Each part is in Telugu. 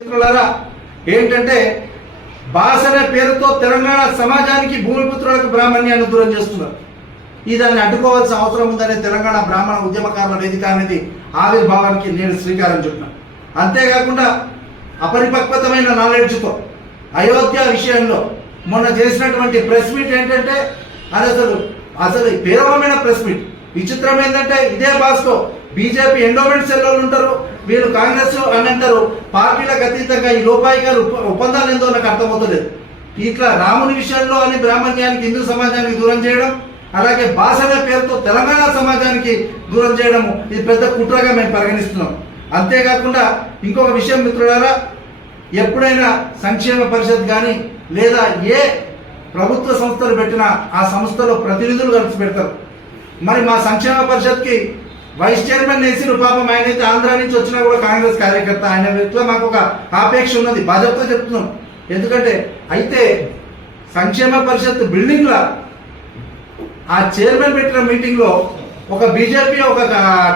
ఏంటంటే భాష అనే పేరుతో తెలంగాణ సమాజానికి భూమిపుత్రులకు బ్రాహ్మణ్యాన్ని దూరం చేస్తున్నారు. దాన్ని అడ్డుకోవాల్సిన అవసరం ఉందనే తెలంగాణ బ్రాహ్మణ ఉద్యమకారుల వేదిక అనేది ఆవిర్భావానికి నేను శ్రీకారం చుట్టినా. అంతేకాకుండా అపరిపక్వతమైన నాలెడ్జ్తో అయోధ్య విషయంలో మొన్న చేసినటువంటి ప్రెస్ మీట్ ఏంటంటే అది అసలు పేరవమైన ప్రెస్ మీట్. విచిత్రం ఏంటంటే ఇదే భాషతో బీజేపీ ఎండోమెంట్ సెల్లో ఉంటారు, వీళ్ళు కాంగ్రెస్ అని అంటారు. పార్టీలకు అతీతంగా ఈ లోపాయికారు ఒప్పందాలు ఏందో నాకు అర్థమవుతలేదు. ఇట్లా రాముని విషయంలో అని బ్రాహ్మణ్యానికి హిందూ సమాజానికి దూరం చేయడం, అలాగే భాష అనే పేరుతో తెలంగాణ సమాజానికి దూరం చేయడము ఇది పెద్ద కుట్రగా మేము పరిగణిస్తున్నాం. అంతేకాకుండా ఇంకొక విషయం మిత్రులారా, ఎప్పుడైనా సంక్షేమ పరిషత్ కానీ లేదా ఏ ప్రభుత్వ సంస్థలు పెట్టినా ఆ సంస్థలో ప్రతినిధులు కలిసి పెడతారు. మరి మా సంక్షేమ పరిషత్కి వైస్ చైర్మన్ వేసిరు. పాపం ఆయన అయితే ఆంధ్ర నుంచి వచ్చినా కూడా కాంగ్రెస్ కార్యకర్త. ఆయన ఇట్లా మాకు ఒక ఆపేక్ష ఉన్నది, బాధ్యతతో చెప్తున్నాం. ఎందుకంటే అయితే సంక్షేమ పరిషత్ బిల్డింగ్లో ఆ చైర్మన్ పెట్టిన మీటింగ్లో ఒక బీజేపీ ఒక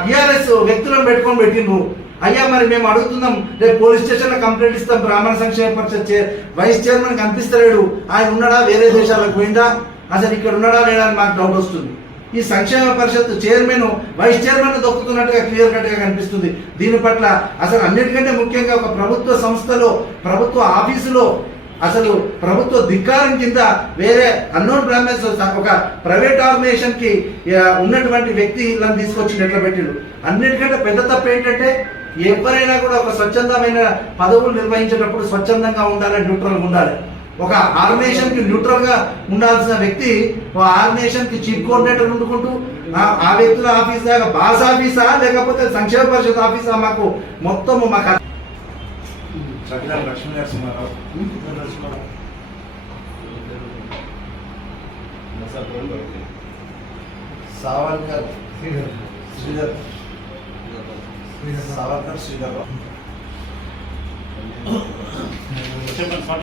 టీఆర్ఎస్ వ్యక్తులను పెట్టుకొని పెట్టిండ్రు. అయ్యా మరి మేము అడుగుతున్నాం, రేపు పోలీస్ స్టేషన్లో కంప్లైంట్ ఇస్తాం, బ్రాహ్మణ సంక్షేమ పరిషత్ వైస్ చైర్మన్ కనిపిస్తలేడు, ఆయన ఉన్నాడా వేరే దేశాలకు పోయిందా, అసలు ఇక్కడ ఉన్నాడా లేడా అని మాకు డౌట్ వస్తుంది. ఈ సంక్షేమ పరిషత్ చైర్మన్ వైస్ చైర్మన్ దొక్కుతున్నట్టుగా క్లియర్ కట్ గా కనిపిస్తుంది. దీని పట్ల అసలు అన్నిటికంటే ముఖ్యంగా ఒక ప్రభుత్వ సంస్థలో ప్రభుత్వ ఆఫీసులో అసలు ప్రభుత్వ ధిక్కారం కింద వేరే అన్నోన్ బ్రాహ్మణ్స్ ఒక ప్రైవేట్ ఆర్గనైజేషన్ కి ఉన్నటువంటి వ్యక్తిలను తీసుకొచ్చి ఎట్లా పెట్టిండు. అన్నిటికంటే పెద్ద తప్పు ఏంటంటే ఎవరైనా కూడా ఒక స్వచ్ఛందమైన పదవులు నిర్వహించేటప్పుడు స్వచ్ఛందంగా ఉండాలి, న్యూట్రల్గా ఉండాలి. ఒక ఆర్గనైజేషన్ కి న్యూట్రల్ గా ఉండాల్సిన వ్యక్తి ఆర్గనైజేషన్ కి చీఫ్ కోఆర్డినేటర్ ఉండుకుంటూ ఆ వ్యక్తుల ఆఫీస్ దాకా బాస్ ఆఫీసా లేకపోతే సంక్షేమ పరిషత్ ఆఫీసా మాకు మొత్తం మాకు సావర్కర్ శ్రీధర్